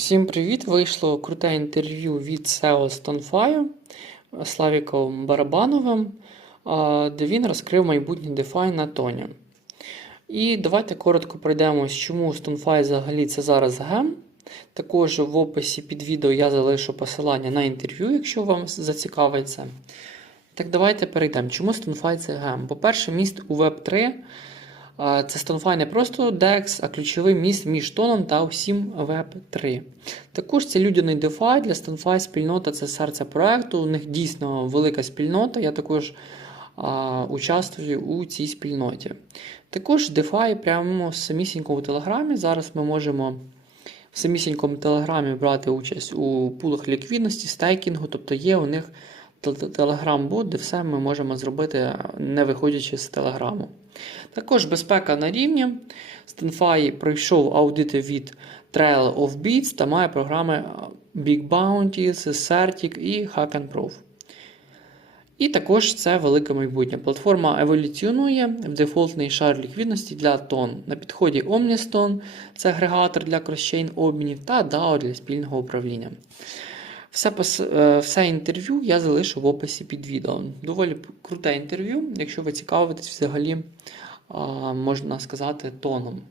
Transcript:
Всім привіт! Вийшло круте інтерв'ю від SEO StoneFi Славіком Барабановим, де він розкрив майбутній DeFi на тоні. І давайте коротко пройдемось, чому StoneFi взагалі це зараз гем. Також в описі під відео я залишу посилання на інтерв'ю, якщо вам зацікавиться. Так, давайте перейдемо. Чому StoneFi це гем? По-перше, міст у Web3. Це StoneFi не просто DEX, а ключовий міст між тоном та усім Web3. Також це людяний DeFi для StoneFi спільнота це серце проекту. У них дійсно велика спільнота. Я також а, участвую у цій спільноті. Також DeFi прямо в самісінькому телеграмі. Зараз ми можемо в самісінькому телеграмі брати участь у пулах ліквідності, стейкінгу, тобто є у них телеграм-бот, де все ми можемо зробити, не виходячи з телеграму. Також безпека на рівні. StanFi пройшов аудити від Trail of Beats та має програми Big Bounty, Certic і Hack and Proof. І також це велике майбутнє. Платформа еволюціонує в дефолтний шар ліквідності для тон. На підході Omniston, це агрегатор для кросчейн обмінів, та DAO для спільного управління. Все е, все інтерв'ю я залишу в описі під відео. Доволі круте інтерв'ю, якщо ви цікавитесь взагалі, можна сказати, тоном.